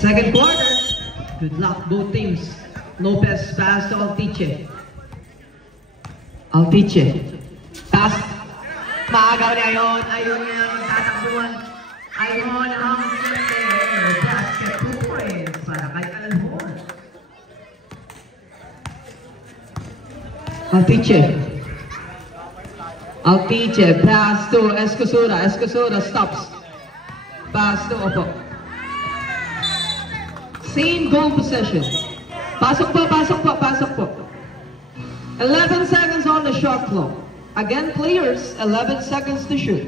Second quarter. Good luck, both teams. Lopez pass to Altiche. Altiche. Pass. Maagaw niya yun. Ayun yung tatakbuhan. Ayun ang basket 2 points para kay Alhon. Altiche. Altiche. Pass to Escosura. Escosura stops. Pass to Opo. Same goal possession. Pasok po, pasok po, pasok po. 11 seconds on the shot clock. Again, players, 11 seconds to shoot.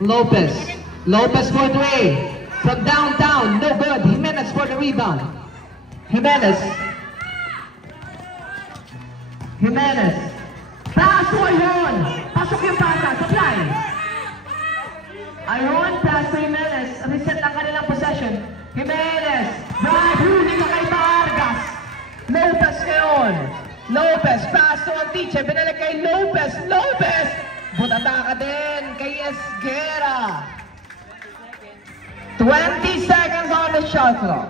Lopez. Lopez for 3. From downtown, no good. Jimenez for the rebound. Jimenez. Jimenez. Pass to Ayron. Pasok yung pasa. Supply. Ayron, pass to Jimenez. Reset ang kanilang possession. Jimenez. Drive. Huli ka kay Vargas. Lopez ngayon. Lopez. Pass to Altiche. Binalik kay Lopez. Lopez. Butata ka din kay Esguera. 20 seconds on the shot clock.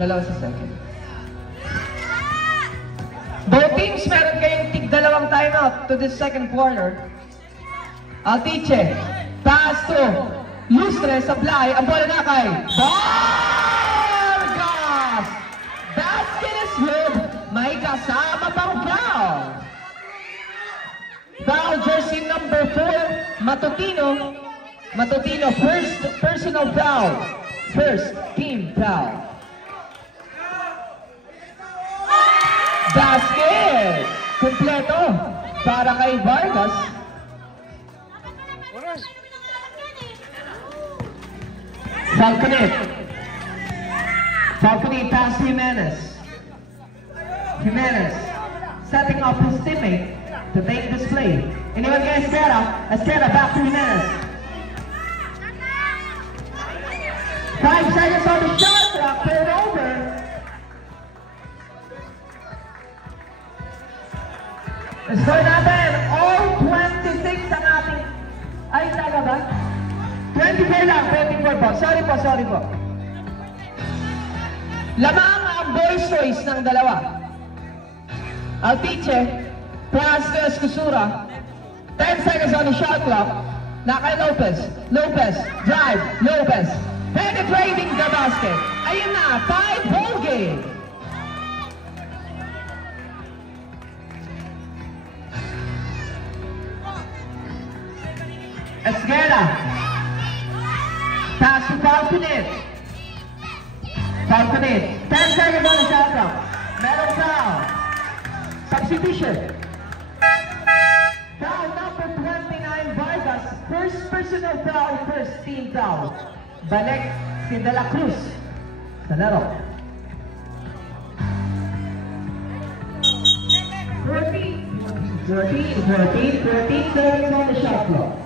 Dalawa sa second. Both teams meron kayong tig-dalawang timeout to this second quarter. Altiche. Pass to Lustre. Supply. Ang bola na kay Vargas. Basket is good. May kasama pang foul. Foul jersey number 4. Matutino. Matutino. First personal foul. First team foul. Basket! Kompleto para kay Vargas. Falconet. Falconet pass to Jimenez. Jimenez setting up his teammate to take this play. Anyone kay Esguera. Esguera back to Jimenez. 5 seconds on the shot clock. Turnover. Score natin, all 26 ang ating... Ay, tama ba? 24 lang, 24 po. Sorry po. Lamang ang boys choice ng dalawa. Altiche, pass to Escosura. 10 seconds on the shot clock. Na kay Lopez. Lopez, drive. Lopez, penetrating the basket. Ayun na, 5-ball game. Esguera. Pass to Falconet. Falconet. 10 seconds on the shot clock. Meron foul. Substitution. Foul number 29, Vargas. First personal foul, first team foul. Balik si De La Cruz sa laro. 13 seconds on the shot clock.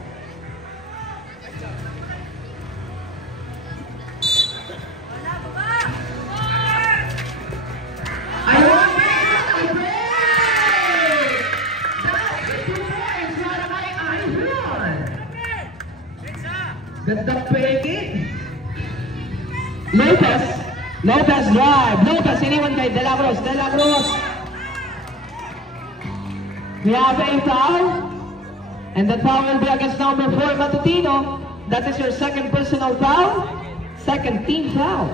Gandang peke. Lopez drive. Lopez iniwan kay De La Cruz. De La Cruz. We have a foul. And that foul will be against number 4, Matutino. That is your second personal foul. Second team foul.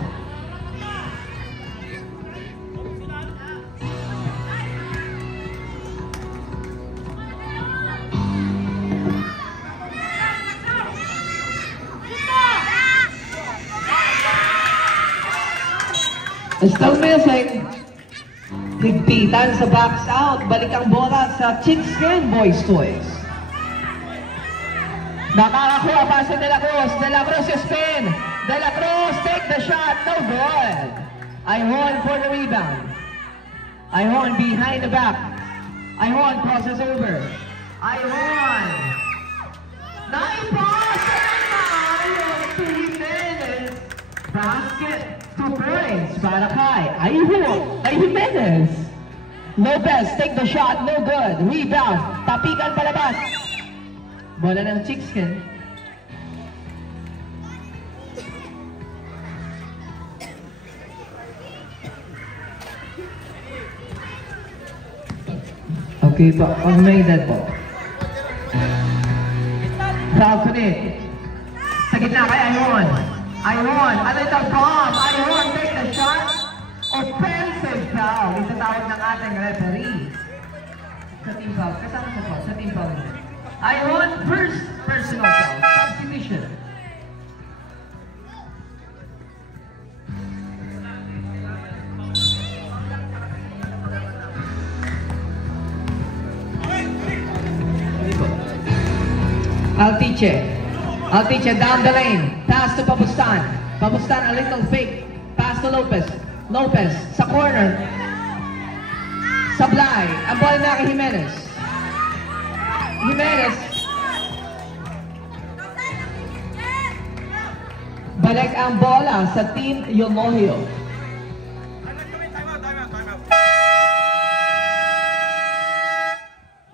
Still missing. Higpitan sa box out. Balik ang bola sa Chickskin Boys Toys. Nakakakuha pa si De La Cruz. De La Cruz yung spin. De La Cruz take the shot. No good. Ayron for the rebound. Ayron behind the back. Ayron crosses over. Ayron. Naipas naman to Jimenez. Basket. 2 points para kay Jimenez. Lopez, take the shot, no good. Rebound, tapikan palabas. Bola ng Chickskin. Okay po, pag-mainan po. Falconet. Sa gitna kay Iron. Iron, a little bomb. Iron, take the shot. Offensive foul. Itatawag ng ating referee. Sa team foul. Kasama sa foul. Sa team foul. Iron, first personal foul. Substitution. Altiche down the lane. Pass to Papustan. Papustan a little fake. Pass to Lopez. Lopez sa corner. Sablay. Ang bola na kay Jimenez. Jimenez. Balik ang bola sa Team Yomohio.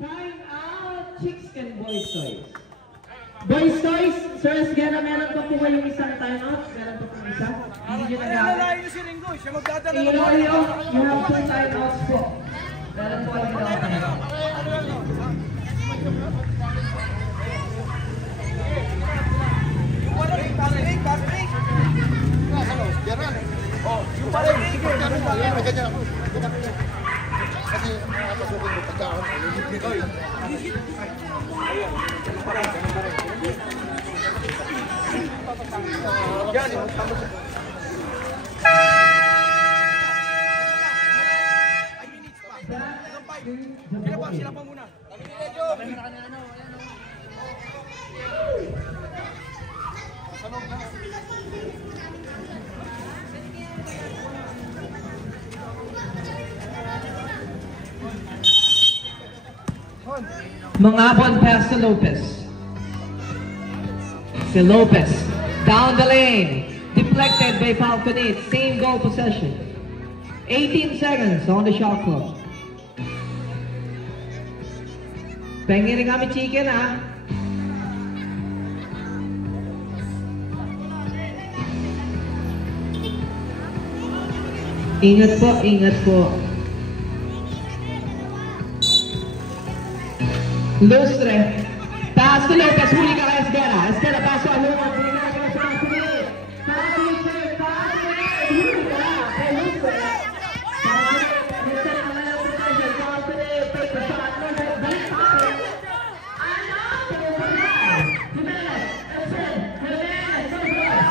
Time out. Chickskin Boys Toys. Boys Toys, Sir Esguerra, meron pa po kayong isang timeout? Meron pa po isa? Hindi nyo nagamit? Yomohio, you have 2 timeouts po. Meron po kayong isang timeout. Yung pala, sige. Kasi nakapasukin mo pagkaon. Yan, sila pa muna. Mangabon pass to Lopez. Si Lopez down the lane. Deflected by Falconet. Same goal possession. 18 seconds on the shot clock. Pengen rin kami chicken ha. Ingat po, ingat po. Lustre. Pass to Lopez. Huli ka kay Esguerra. Esguerra, pass to Aluma. Huli ka kay Falconet. Falconet. Huli ka kay Lustre. Falconet, take the shot. Balik pa ako. Jimenez. Esguerra. Jimenez. So good.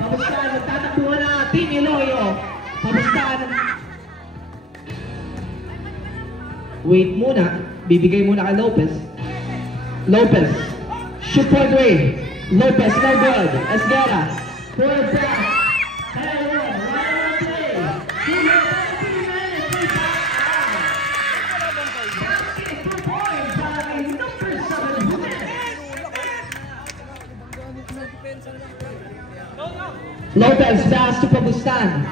Papustan. Nagtatakbuhan na Team Iloilo. Papustan. Wait muna. Bibigay muna kay Lopez. Lopez. Shoot for 3. Lopez, no good. Esguerra. Forward pass. Right on play. Basket 2 points para kay number 7 Jimenez. Lopez pass to Papustan.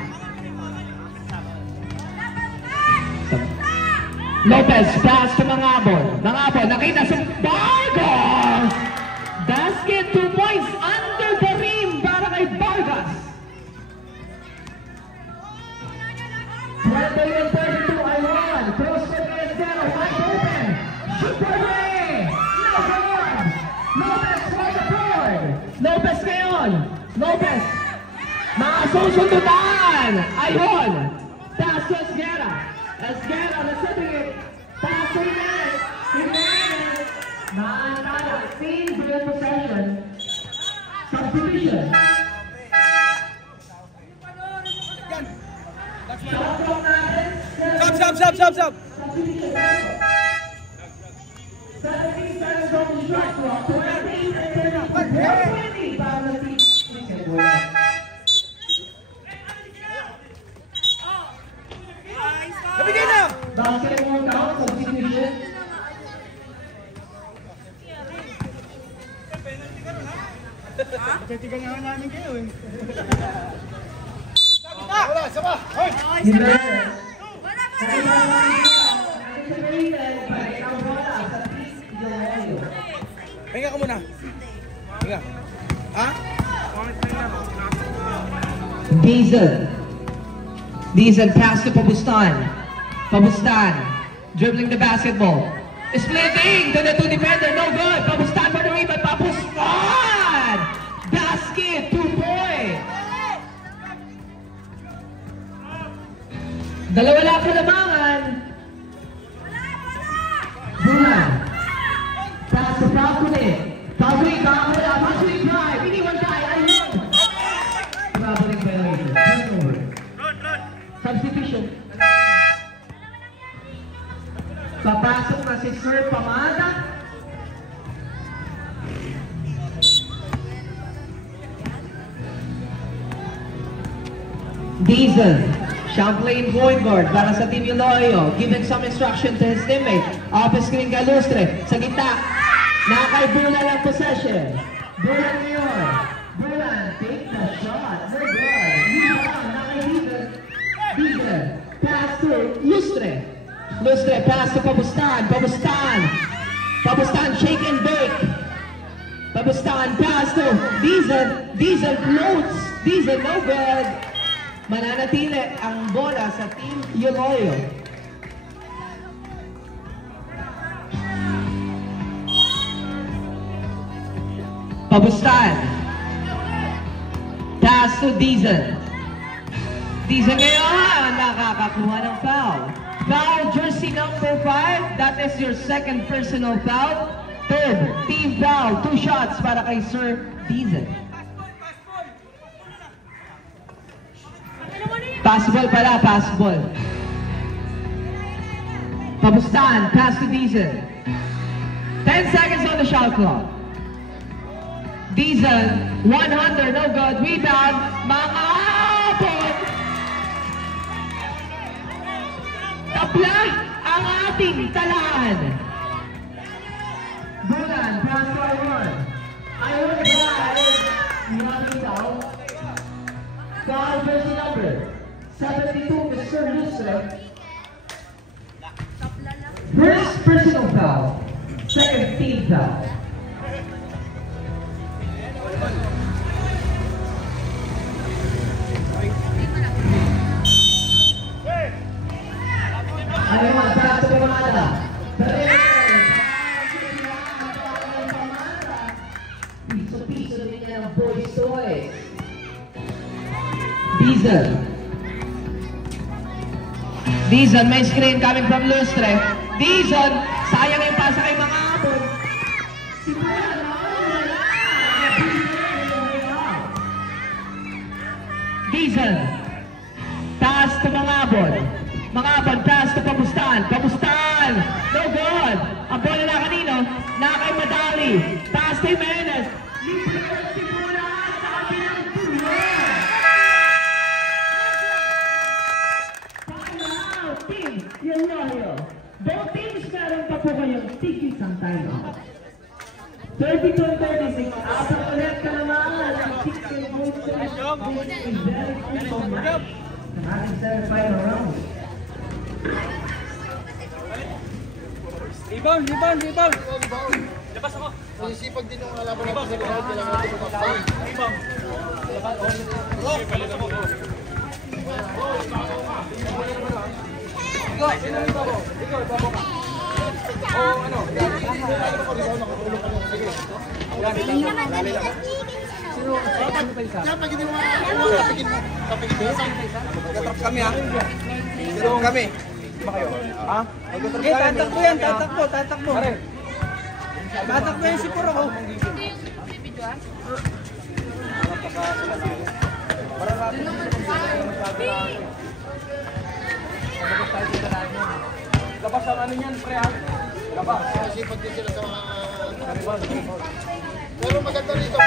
Lopez pass to Mangabon. Mangabon nakita sa Vargas. Basket 2 points under the rim para kay Vargas. 12-32 Iron. Cross to Esguerra. Wide open. Shoot for 3. No good. Lopez for the board. Lopez ngayon. Lopez. Mga susundutan. Iron. Pass to Esguerra. Esguerra receiving it. Pass to Jimenez. Jimenez. Maantala. Same ball possession. Substitution. Stop. Substitution. 17 seconds on the shot clock. 20 seconds. 120 para the team. Nabigay na! Basketball count, substitution. Titigan nga namin kayo eh. Jimenez. Hinga ka muna. Hinga. Ha? Diesel pass to Pabustan. Pabustan dribbling the basketball. Splitting to the two defender, no good. Pabustan for the rebound. Pabustan! Basket, 2 points. Dalawa lang kalamangan. Bulan. Pass to Falcone. Falcone, kakawala. Falcone drive. Iniwan tayo. Ayun. Traveling violation. Turnover. Substitution. Papasok na si Sir Pamada. Diesel. Champlain point guard para sa Team Iloilo. Giving some instruction to his teammate. Off screen kay Lustre. Sa gitna. Nakay Bulan ang possession. Bulan ngayon. Bulan, take the shot. No good. Nakay Diesel. Diesel. Pass to Lustre. Lustre, pass to Pabustan. Pabustan. Pabustan, shake and bake. Pabustan, pass to Diesel. Diesel floats. Diesel, no good. Mananatili ang bola sa Team Iloilo. Pabustan. Pass to Diesel. Diesel ngayon nakakakuha ng foul. Foul jersey number 5. That is your second personal foul. Third, team foul. 2 shots para kay Sir Diesel. Passable pala, passable. Pabustan, pass to Diesel. 10 seconds on the shot clock. Diesel, 100, no good. Rebound, mga apot. Tapla ang ating talaan. Bulan, pass to Iron. Iron drive. Nothing down. Foul jersey number 72, Mr. Lustre. First personal foul. Second team foul. Ayun, pass to Pamada. Piso-piso din yan ang boys toys. Diesel. Diesel, may screen coming from Lustre. Diesel, sayang yung pasa kay mga apon. Si Bulan, Diesel, taas to mga apon. Mga apon, taas to Pabustan. Pabustan, no good. Ang bola na kanino, na kay Madali. Taas to Jimenez. Libre si Bulan sa kabilang tulong. Team Iloilo. Both teams meron pa po kayong tickets ang timeout. 32-36. Apat ulit ka naman ang ticket points sa is very crucial match. Sa ating semi-final round. Rebound. Labas ako. Sisipag din yung alaban natin sa lahat. Kailangan natin mag-fight. Rebound. Labas ako. Ikaw, babo ka. O ano? Kami ha? Kami. Ha? Tatakbo yan, tatakbo. Tatakbo yan si Puro ko. Labas ang ano niyan, pre ha? Labas. Sisipag din sila sa mga... Pero maganda rito.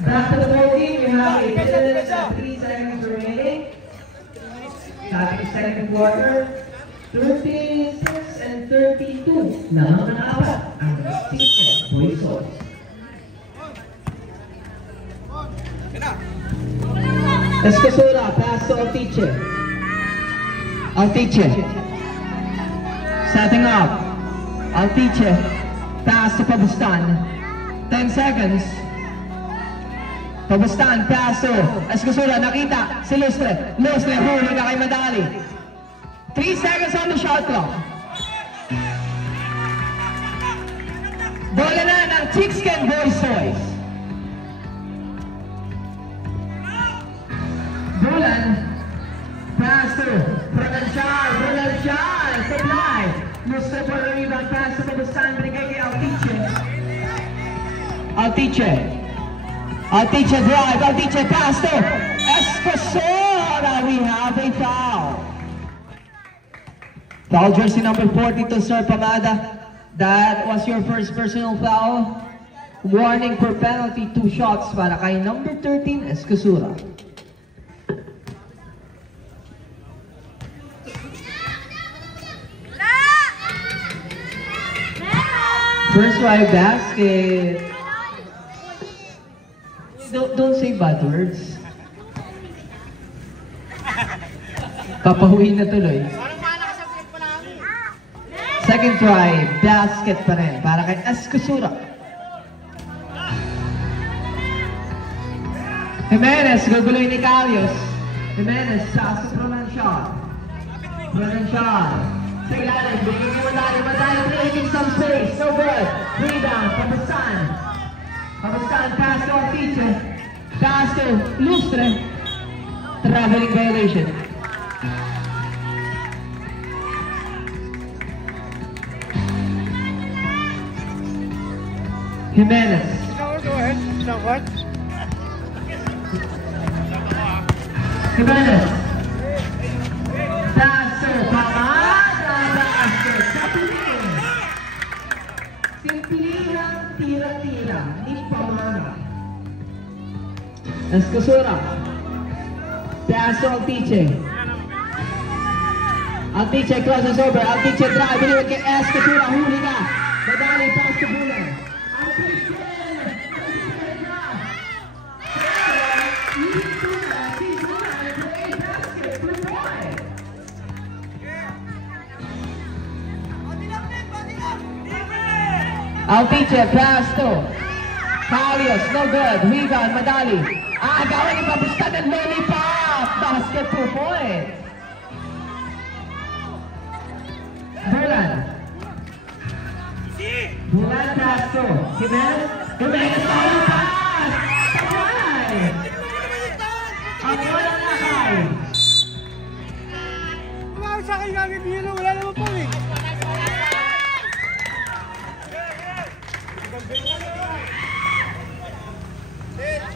Back to the ball game, we have a minute and 3 seconds remaining. Starting second quarter, 36 and 32. Lamang na apat ang ticket boys. Escosura, pass to Altiche. Altiche. Setting up. Altiche. Pass to Pabustan. 10 seconds. Pabustan, pass to Escosura. Nakita si Lustre. Lustre, huli na kay Madali. 3 seconds on the shot clock. Bola na ng Chickskin Boys Toys. Bulan, pass to Provincial, supply. Lustre for the rebound, pass to Pabustan, binigay kay Altiche. Altiche drive, Altiche pass to Escosura. We have a foul. Foul jersey number 42, Sir Pamada. That was your first personal foul. Warning for penalty, 2 shots para kay number 13, Escosura. First try basket. Don't say bad words. Papahuwi na tuloy. Second try, basket pa rin para kay Escosura. Jimenez, guguloy ni Calios. Jimenez, sa Provincial. Sa ilalim, bigyan niyo Madali, creating some space. So good. Rebound, Pabustan, pass to Altiche. Pass to Lustre. Traveling violation. Jimenez. Jimenez. Pass to Pamada. Basket. Kapiling. Simplihang tira-tira ni Pamada. Escosura. Pass to Altiche. Altiche crosses over. Altiche drive. Binigay kay Escosura. Huli ka. Madali pass to Bulan. Altiche, pass to Calios, no good. Rebound, Madali. Gawin ni Pabustan ng lollipop. Basket 2 points. Bulan, pass to Jimenez. Follow pass. Sabay. Ang walang lakay. Tumawag sa akin kami, Bino. Wala naman po eh.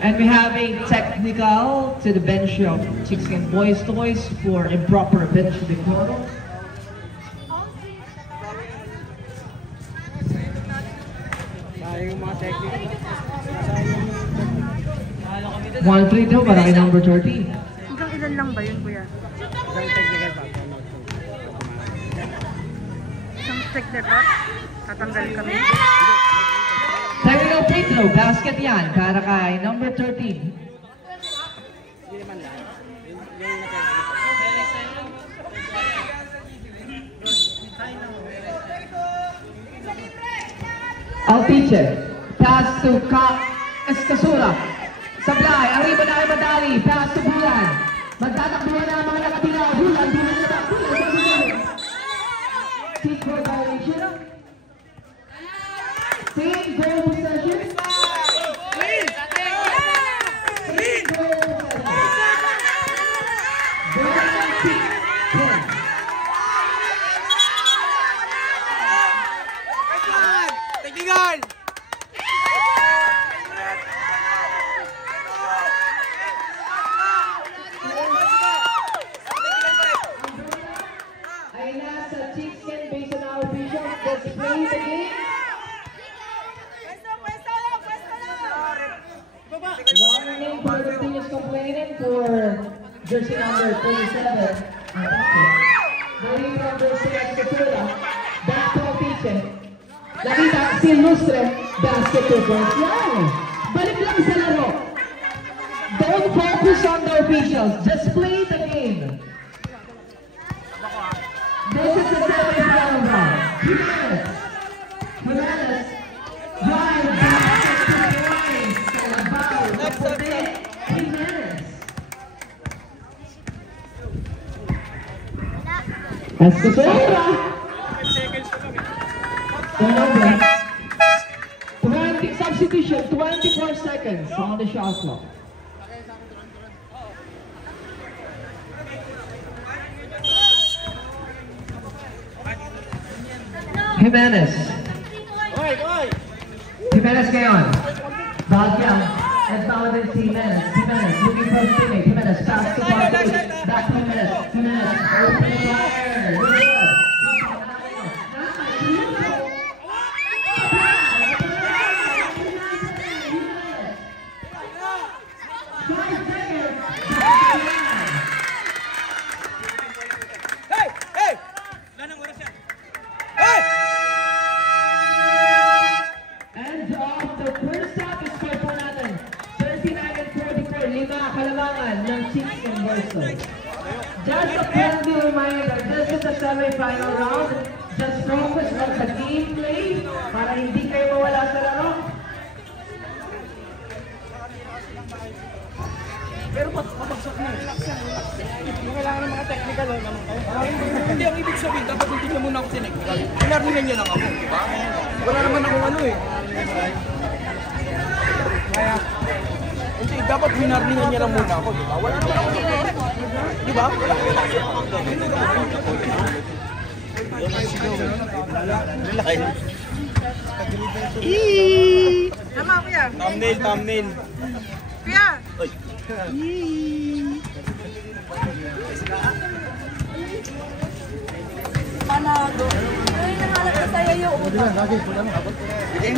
And we have a technical to the bench of Chickskin Boys Toys for improper bench decorum. Sayang yung mga technical. 1-3 daw para kay number 13. Hanggang ilan lang ba yun, kuya? Isang technical ba? Isang technical? Tatanggal kami? Technical free throw, basket yan para kay number 13. Hindi naman lang. Altiche, pass to Escosura. Sablay, arriba na kay Madali, pass to Bulan. Magtatakbuhan na ang mga nakatira. Bulan na ba? Team goal violation. Team goal possession. Team goal Technical! ay nasa Chickskin based on our vision. Let's play the game. Warning for the team is complaining for jersey number 27. Going from jersey Escosura. Back to Altiche. Nakita si Lustre. Basket 2 points. Yan. Balik lang sa laro. Don't focus on their officials, just play the game. This is the semi-final round. Jimenez drive back to the line. Carabao, Jimenez. Escosera. 20 substitution, 24 seconds on the shot clock. Jimenez. Jimenez ngayon. Bagyang. Nagtawad din si Jimenez. Jimenez looking for his teammate. Jimenez pass to Bartolome. Back to Jimenez. Jimenez open fire. Good. Just a friendly reminder, this is the semi-final round. Just focus on the gameplay para hindi kayo mawala sa laro. Pero mabagsak na. Kailangan ng mga technical naman kayo. Hindi ang ibig sabihin, dapat hindi niya muna ako tineknical. Pinarningan niya lang ako, di ba? Wala naman akong ano eh. Kaya, hindi, dapat pinarningan niya lang muna ako, di ba? Wala naman ako. Di ba? Tama, kuya. Thumbnail. Kuya. Panado. Ay, nangalap na sa'yo yung utak. Sige.